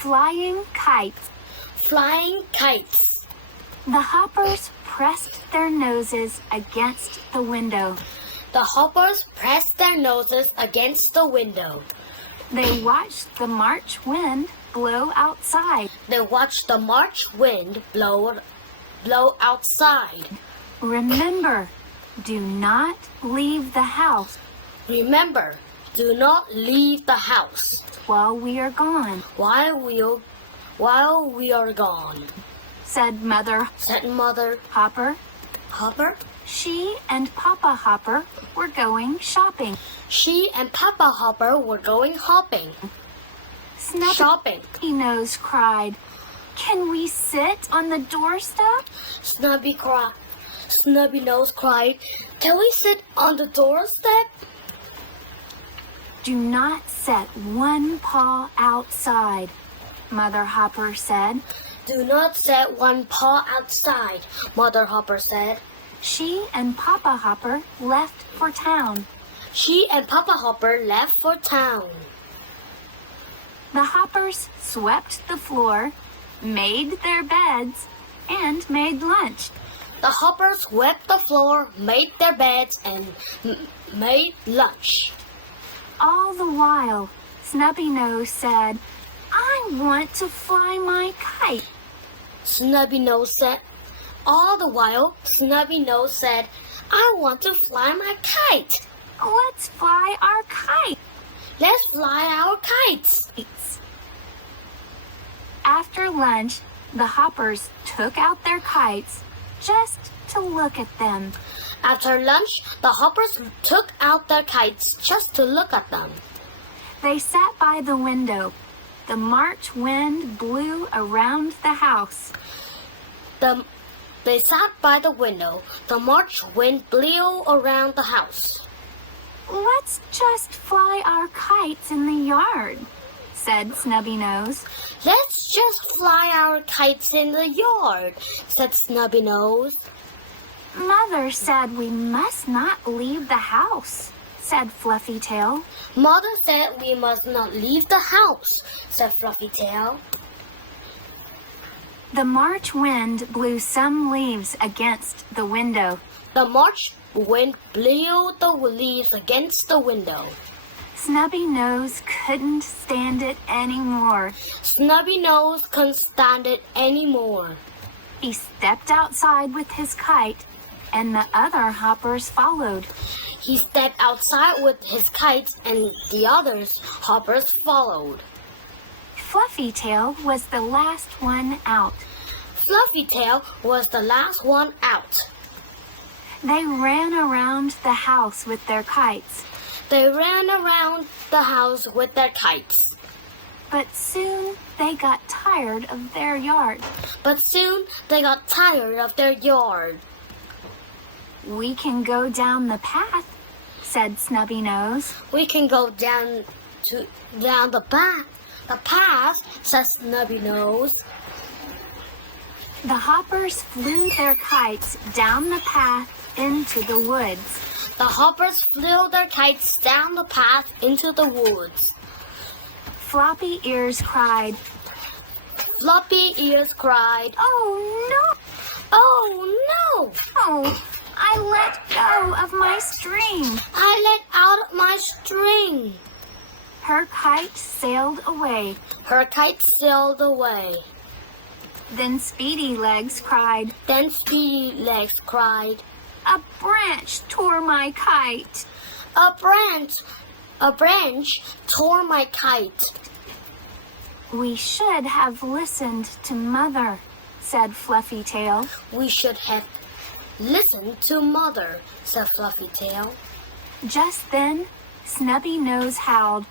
Flying kites. Flying kites. The hoppers pressed their noses against the window. The hoppers pressed their noses against the window. They watched the March wind blow outside. They watched the March wind blow outside. Remember, do not leave the house Remember, do not leave the house while we are gone, while we are gone, said Mother Hopper. Hopper. She and Papa Hopper were going shopping. She and Papa Hopper were going hopping. Shopping. Snubby Nose cried, "Can we sit on the doorstep?" Snubby Nose cried, "Can we sit on the doorstep?" Do not set one paw outside, Mother Hopper said. Do not set one paw outside, Mother Hopper said. She and Papa Hopper left for town. She and Papa Hopper left for town. The hoppers swept the floor, made their beds, and made lunch. The hoppers swept the floor, made their beds, and made lunch. All the while, Snubby Nose said, "I want to fly my kite." Snubby Nose said, all the while, Snubby Nose said, "I want to fly my kite." Let's fly our kite. Let's fly our kites. After lunch, the hoppers took out their kites just to look at them. After lunch, the hoppers took out their kites just to look at them. They sat by the window. The March wind blew around the house. They sat by the window. The March wind blew around the house. "Let's just fly our kites in the yard," said Snubby Nose. Let's just fly our kites in the yard, said Snubby Nose. Mother said we must not leave the house, said Fluffy Tail. Mother said we must not leave the house, said Fluffy Tail. The March wind blew some leaves against the window. The March wind blew the leaves against the window. Snubby Nose couldn't stand it anymore. Snubby Nose couldn't stand it anymore. He stepped outside with his kite, and the other hoppers followed. He stepped outside with his kite, and the other hoppers followed. Fluffy Tail was the last one out. Fluffy Tail was the last one out. They ran around the house with their kites. They ran around the house with their kites. But soon they got tired of their yard. "We can go down the path," said Snubby Nose. We can go down the path, said Snubby Nose. The hoppers flew their kites down the path into the woods. The hoppers flew their kites down the path into the woods. Floppy Ears cried, Floppy Ears cried, "Oh no! Oh no! Oh, I let go of my string." I let out my string. Her kite sailed away. Her kite sailed away. Then Speedy Legs cried, "A branch tore my kite." A branch tore my kite. "We should have listened to Mother," said Fluffy Tail. We should have listened to Mother, said Fluffy Tail. Just then, Snubby Nose howled,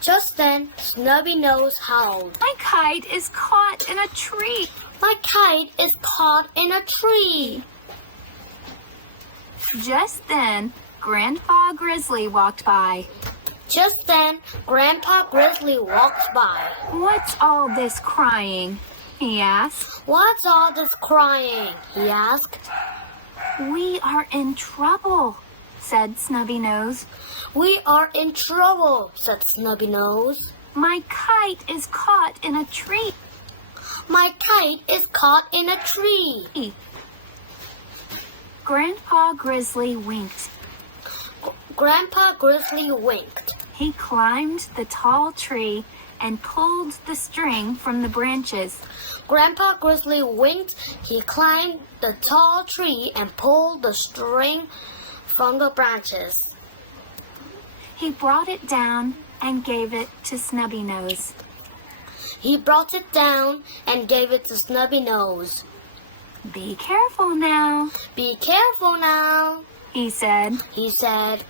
Just then, Snubby Nose howled. "My kite is caught in a tree." My kite is caught in a tree. Just then, Grandpa Grizzly walked by. Just then, Grandpa Grizzly walked by. "What's all this crying?" he asked. What's all this crying? He asked. "We are in trouble," said Snubby Nose. We are in trouble, said Snubby Nose. My kite is caught in a tree. My kite is caught in a tree. Grandpa Grizzly winked. Grandpa Grizzly winked. He climbed the tall tree and pulled the string from the branches. Grandpa Grizzly winked. He climbed the tall tree and pulled the string from the branches. He brought it down and gave it to Snubby Nose. He brought it down and gave it to Snubby Nose. Be careful now, Be careful now, he said. he said.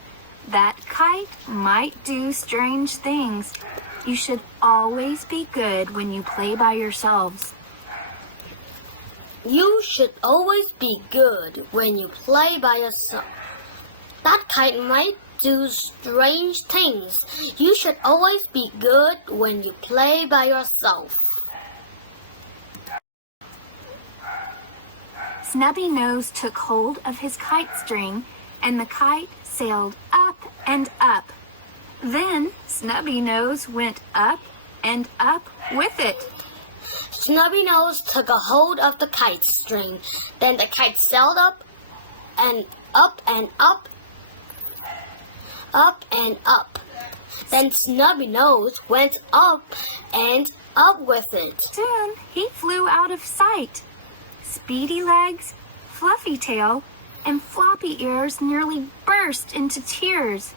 That kite might do strange things. You should always be good when you play by yourselves. You should always be good when you play by yourself. That kite might do strange things. You should always be good when you play by yourself. Snubby Nose took hold of his kite string, and the kite sailed up and up. Then Snubby Nose went up and up with it. Snubby Nose took a hold of the kite string. Then the kite sailed up and up and up, up and up. Then Snubby Nose went up and up with it. Soon he flew out of sight. Speedy Legs, Fluffy Tail, and Floppy Ears nearly burst into tears.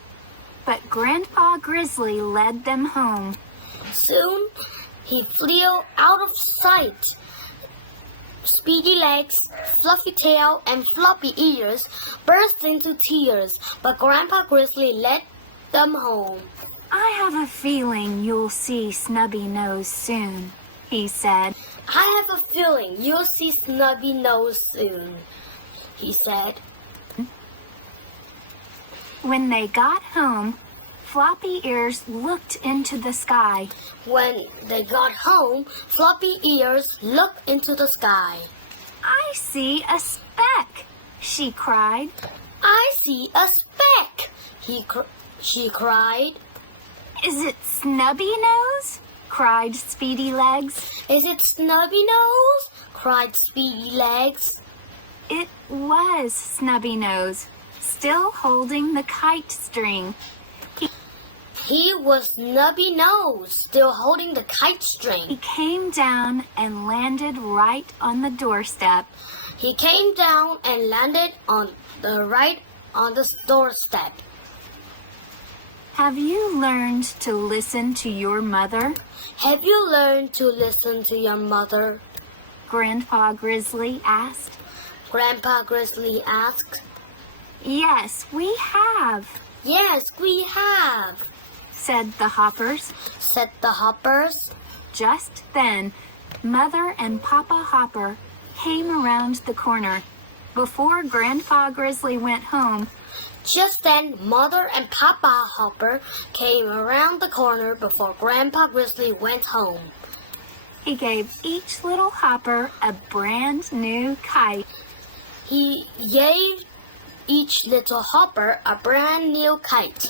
But Grandpa Grizzly led them home. Soon he flew out of sight. Speedy Legs, Fluffy Tail, and Floppy Ears burst into tears, but Grandpa Grizzly led them home. I have a feeling you'll see Snubby Nose soon, he said. I have a feeling you'll see Snubby Nose soon, he said. When they got home, Floppy Ears looked into the sky. When they got home, Floppy Ears looked into the sky. I see a speck, she cried. I see a speck, she cried. Is it Snubby Nose? Cried Speedy Legs. Is it Snubby Nose? Cried Speedy Legs. It was Snubby Nose, still holding the kite string. He was Snubby Nose, still holding the kite He string. came down and landed right on the doorstep. He came down and landed on the doorstep. Have you learned to listen to your mother? Have you learned to listen to your mother? Grandpa Grizzly asked. Grandpa Grizzly asked. Yes, we have, Yes, we have, said the Hoppers. said the Hoppers. Just then, Mother and Papa Hopper came around the corner. Before Grandpa Grizzly went home, Just then, Mother and Papa Hopper came around the corner before Grandpa Grizzly went home. he gave each little hopper a brand new kite. He gave each little hopper a brand new kite.